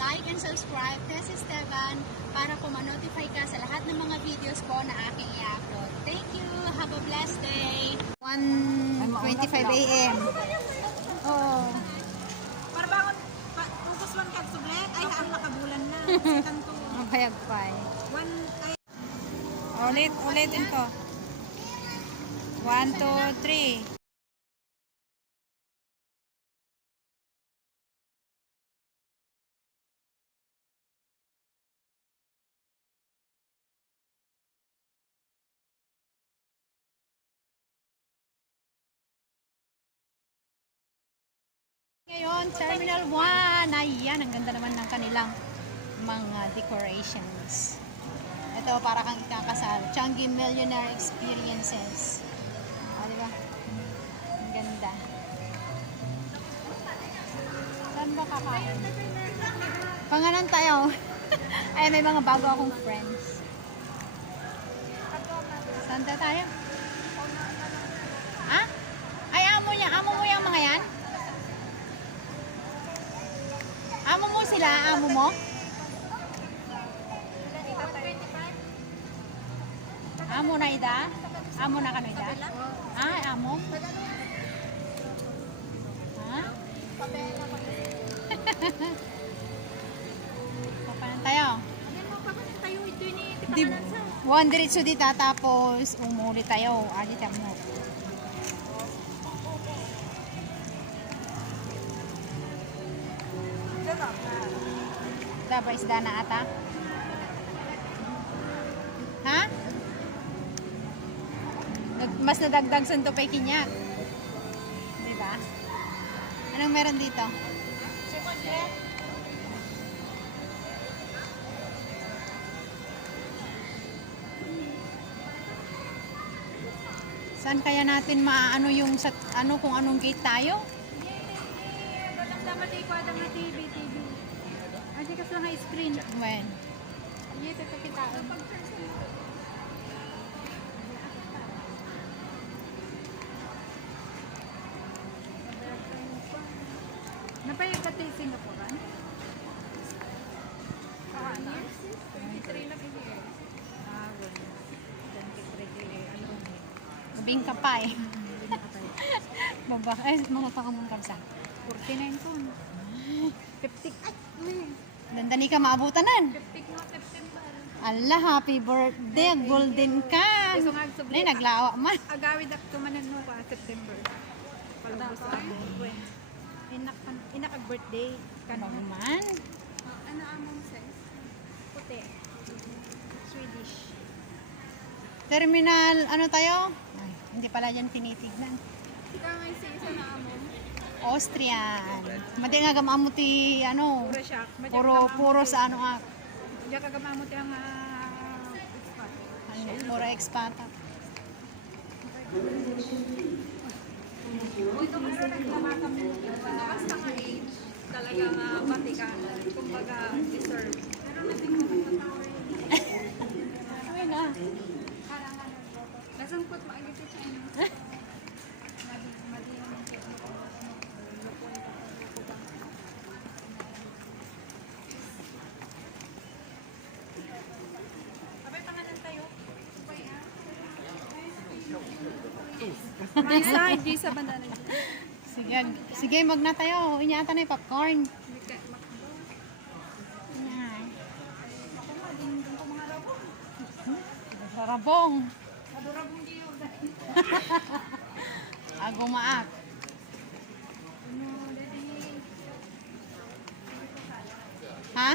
like and subscribe Tess Esteban para po ma-notify ka sa lahat ng mga videos ko na aking i-upload. Thank you! Have a blessed day! 1:25 a.m. Oh. Para bangon, focus man kag sublet, ay ang nakabulan na. Second to. Mapayag pa eh. One, ay, Ulitin ko. 1, 2, 3. Ngayon, Terminal 1. Ayan, ang ganda naman ng kanilang mga decorations. Ito, para kang ikakasal. Changi Millionaire Experiences. O, diba? Ang ganda. Saan ba kakain? Pangalan tayo. Ay, may mga bago akong friends. Saan tayo? Ha? Ay, amo niya. Amo mo yung mga yan? Amo mo sila? Amo mo? Amo na ida? Amo na ka na ida? Ay, amo? Ha? Papanan tayo? Di, one diretso dito tapos umuli tayo. Adi tayo mo. Ba isda na ata? Ha? Mas nadagdag sa ito kinya. Diba? Anong meron dito? Saan kaya natin maano yung sa ano kung anong gate tayo? walang dapat ikwada ng TV. Kasi kasi lang screen. When? Hindi ito kakitaan. Napayag ka tayo Singapore kan? Ano? 23 lang here. Wala. 23 ano? Gabing ka pa eh. Baba. Ay, mga pakamong kabsa. 49 po. 50. Ay, Dandani ka maabutan 50 no September. Allah, happy birthday. Golden ka. Gusto nga subli. Ay, naglawa man. Agawid ak tumanan mo ka September. Palubos ako. Inak birthday Ano kanon. man? Ano among sense? Puti. Swedish. Terminal, ano tayo? Ay, hindi pala dyan tinitignan. Ikaw nga isa na among. Austrian. Madi nga gamamo ti, ano, Puro siya. puro sa ano nga. Diya kagamamot yung expat. Ano, puro expata. Ito kasi naglama kami. Basta nga age. Talagang pati ka. Kumbaga deserve. Pero natingin ko sa tower. Ay na. Nasangkot maagit si China. Di sa bandana. Sige, sige, mag na tayo. Inyata na yung popcorn. Yan. Sarabong. Agumaak. Ha?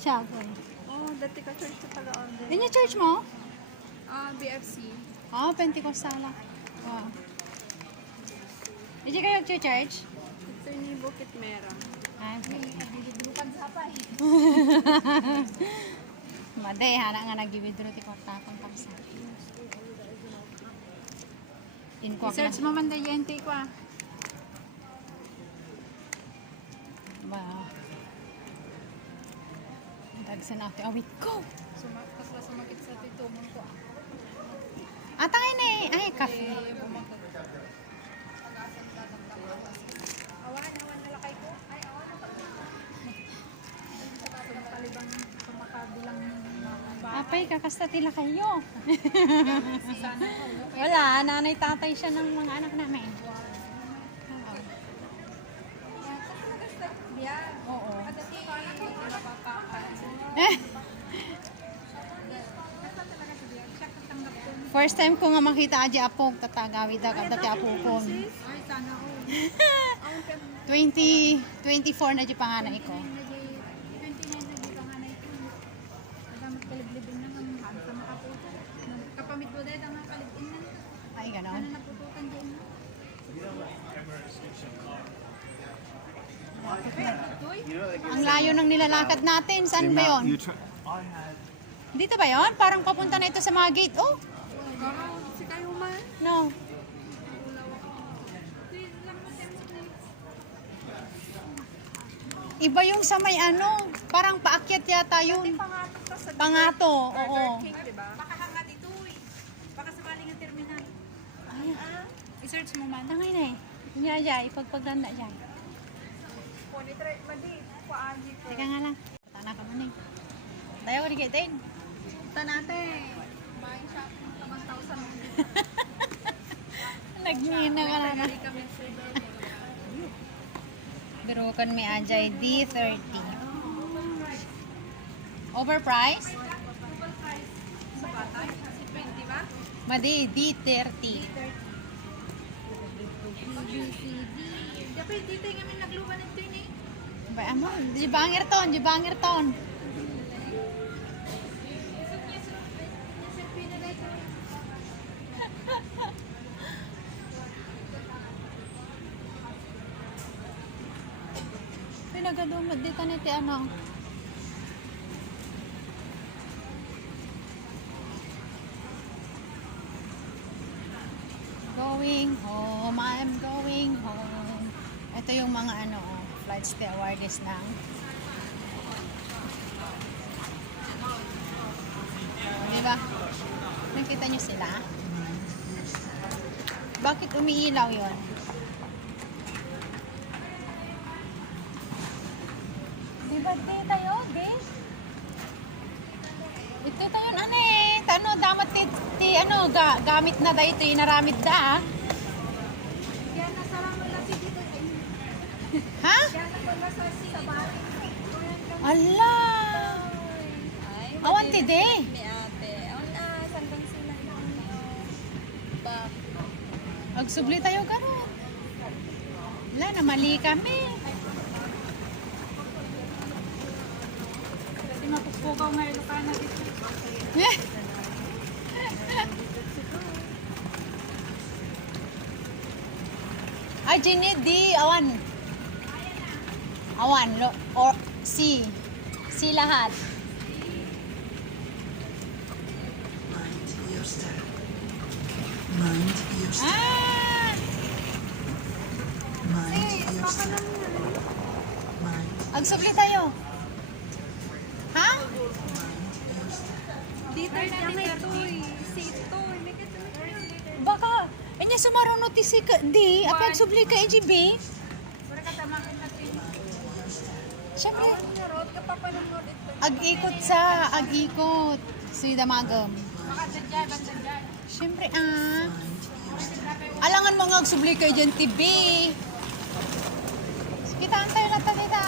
Siya, boy. Oh, dati ka church sa taga-order. Yun yung church mo? BFC. Ah, Pentecostal. Wow. Hindi kayo church? Ito ni Bukit Mera. Ah, Bukan sa pa eh. Maday, hana nga nag-withdraw ti kwarta kong kapsa. I-search mo man tayo yung ko ah. Wow. Dagsan natin awit ko. Sumakit sa titumon ko ah. Atangay na eh. Ay, kafe. Pay, kakasta tila kayo. Wala, nanay tatay siya ng mga anak namin. Oo. Oo. First time ko nga makita aja apong tatagawid ako dati apo ko. 24 na di panganay ko. Ay, gano'n. Ang layo ng nilalakad natin. Saan ba yun? Dito ba yun? Parang papunta na ito sa mga gate. Oh, Si kayo man. no. Iba yung sa may ano, parang paakyat yata yun. Pangatot ka sa Pangato, oo. Burger King, diba? Baka hanga dito eh. Baka sa baling ang terminal. Ay, I-search mo man. tangay na eh. Kunya ipagpagdanda dyan. Pwede try, mali. Paaji ko. Teka nga lang. Tana ka man eh. Tayo ko ni Kaitin. Ito natin. Buying shopping ka 1,000. Nagmina ka na. Gali kami free burger. Birukan may ajay D30. Overpriced? Sa bata? Si 20 ba? Madi, D30. Dapat dito yung kami nagluban nito yun eh. Ba, amo, di bangir ton. Pinagadumot dito niti ano. Going home, I'm going home. Ito yung mga ano, flight stewardess ng diba? Nakita nyo sila? Bakit umiilaw yon? Diba di tayo, di? Ito tayo, ano eh? Tano, damat ti ano, gamit na dahi ito, inaramid da, ah. Kaya nasarang mo lang si dito. Ha? Kaya napunta sa bahay. Ala! Awan ti de. May ate. Awan na, saan bang sila yung back? Agsubli tayo karon. Wala na, mali kami. Kasi mapuspukaw nga yung kana dito. Ay, Jenny, di, awan. Awan, or si. Si lahat. Mind yourself. Ah! Mind yourself. Mind Agsubli tayo. Ha? Dito yung ito eh. Si ito eh. May kita. Baka, anya sumaruno ti si di, apag subli ka EGB. Wala ka tamakin natin. Siyempre, Narod ka pa panunod ito. ag-ikot sa, ag-ikot. Si Damagam. Baka dyan, banda dyan. Siyempre, alangan mo nga agsubli kayo dyan, TV. Kitaan tayo na tita.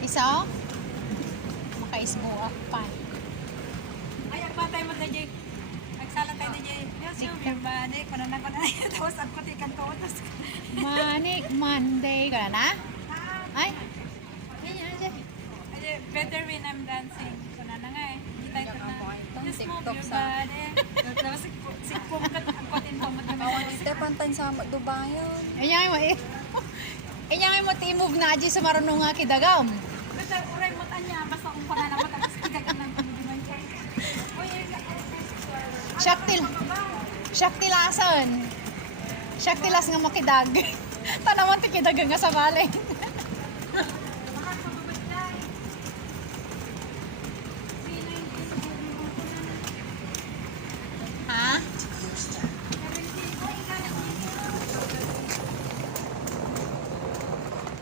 Isa? Makaisbuak pa. Ay, ang patay mo na Jay. Nagsala tayo na Jay. Yes, yung bani. Kunanan ko na yun. Tapos ang kutikan ko. Manic Monday ka na? Ay? Yan, yan. Ay, better when I'm dancing. Kunanan nga eh. Hindi tayo ito na. Just move your body. Tapos sikpong ka. Ang kutin mo. Ite pantan sa Dubayon. Ayan mo eh. Ayan mo timog na aji sa marunong nga kidagam. Basta uray mo tanya. Basta kung pananamat. Tapos kidagan ng pagdiman siya. Shaktilasan. Shaktilas nga makidag. Tanaman ti kidag nga sa bale. Ha?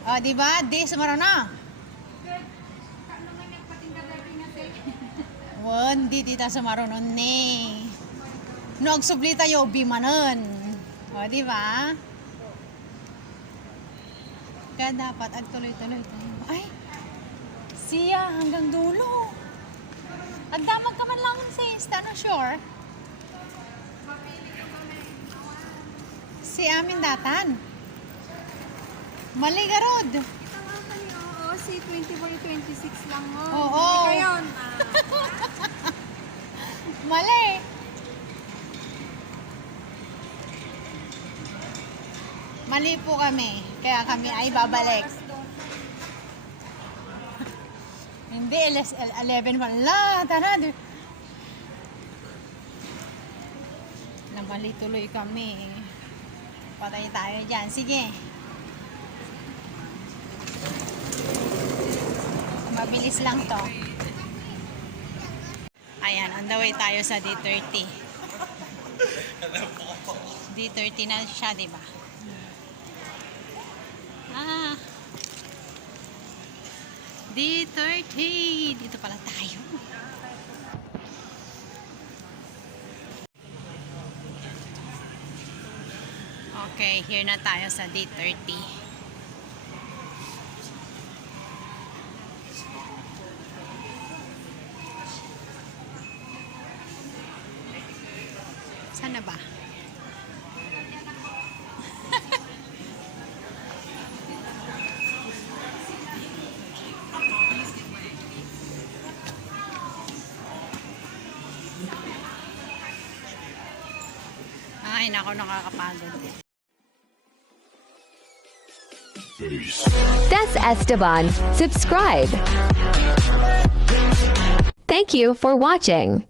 O, di ba? Di sumaro na. Di tita sumarunon ni. No, agsubli tayo, bimanon. O, di ba? Kaya dapat agtuloy-tuloy tayo. Ay! Siya, hanggang dulo. Agdamag ka man lang sis, ano sure? Si amin datan. Mali garod. Oo, si 24-26 lang mo. Oo. Ikaw yun. Mali. Mali po kami. Kaya kami ay babalik. Hindi, 11 pa. La, tara. Namali tuloy kami. Patay tayo dyan. Sige. Mabilis lang to. Ayan, on the way tayo sa D30. D30 na siya, di ba? D30. Dito pala tayo. Okay, here na tayo sa D30. Saan na ba? Ay, nako, nakakapagod. That's Esteban. Subscribe. Thank you for watching.